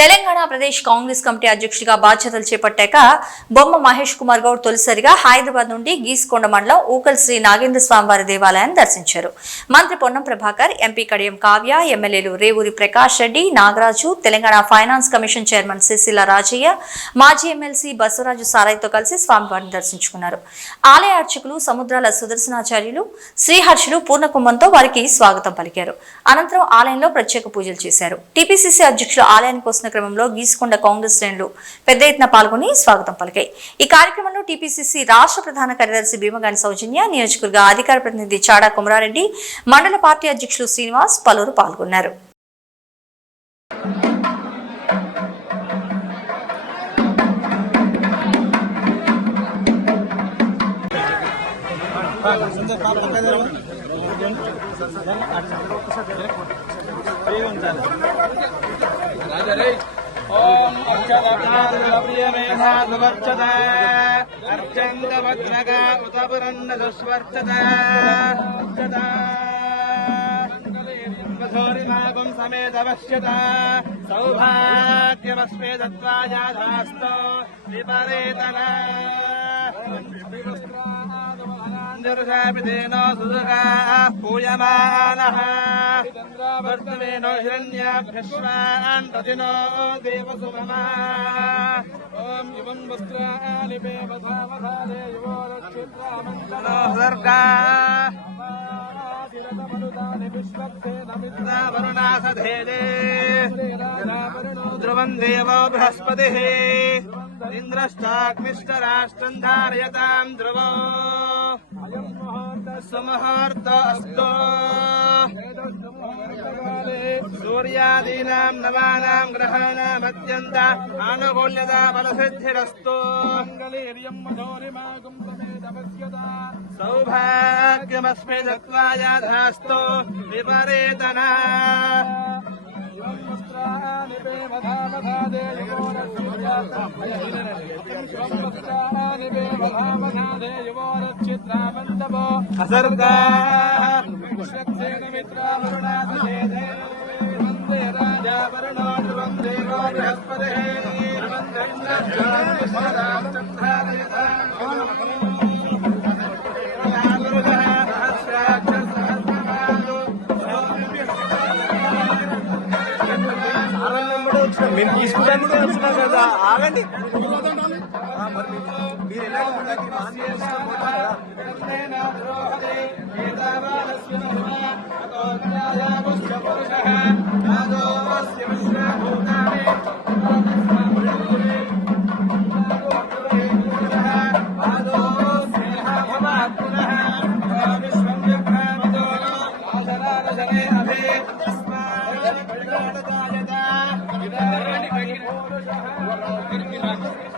Telangana Pradesh Congress committee అధ్యక్షుడిగా బాధ్యతలు చేపట్టాక బొమ్మ మహేష్ కుమార్ గౌడ్ తొలిసారిగా హైదరాబాద్ నుండి గీసుకొండ మండలం ఊకల్ శ్రీ నాగేంద్ర స్వామివారి దేవాలయాన్ని దర్శించారు. మంత్రి పొన్నం ప్రభాకర్, ఎంపీ కడియం కావ్య, ఎమ్మెల్యేలు Revuri Prakash Reddy, Nagaraju, Telangana finance commission chairman Sisila Rajaiah, మాజీ ఎమ్మెల్సీ బసవరాజు సారయ్యతో కలిసి స్వామివారిని దర్శించుకున్నారు. ఆలయ అర్చకులు సముద్రాల సుదర్శనాచార్యులు, శ్రీహర్షులు పూర్ణకుంభంతో వారికి స్వాగతం పలికారు. అనంతరం ఆలయంలో ప్రత్యేక పూజలు చేశారు. టీపీసీసీ అధ్యక్షులు ఆలయానికి వస్తున్న క్రమంలో గీసుకొండ కాంగ్రెస్ శ్రేణులు పెద్ద ఎత్తున పాల్గొని స్వాగతం పలికాయి. ఈ కార్యక్రమంలో టీపీసీసీ రాష్ట్ర ప్రధాన కార్యదర్శి భీమగాని సౌజన్య, నియోజకవర్గ అధికార ప్రతినిధి చాడా కుమరారెడ్డి, మండల పార్టీ అధ్యక్షులు శ్రీనివాస్ పలువురు పాల్గొన్నారు. ओम अक्षरप्रियमेधासुवर्चत अर्चन्दवज्रग उतपुरन्नदुष्वर्चत वधोरिनागुं समेतवश्यत सौभाग्यमस्मे दत्त्वायाधास्तो विपरेतना जरुषापितेनो सुदुःखाः पूयमानः वर्तमेनो हिरण्याभ्यश्वान् प्रतिनो देवसुममा ॐ इवं वस्त्राणि पेमधामधारे युवोरक्षित्रामन्तनो सर्गाः वरुणासधेदे ध्रुवं देवो बृहस्पतिः इन्द्रश्चाग्निश्चराष्ट्रं धारयतां ध्रुवो सुमुहूर्त अस्तु सूर्यादीनां नवानां ग्रहाणाम् अत्यन्त आनुकूल्यता बलसिद्धिरस्तु सौभाग्यमस्मे दत्त्वायाधास्तु विपरेतना మీరు తీసుకుంటానికి వస్తున్నారు కదా, ఆగండి. మీరు ఎలా Gracias.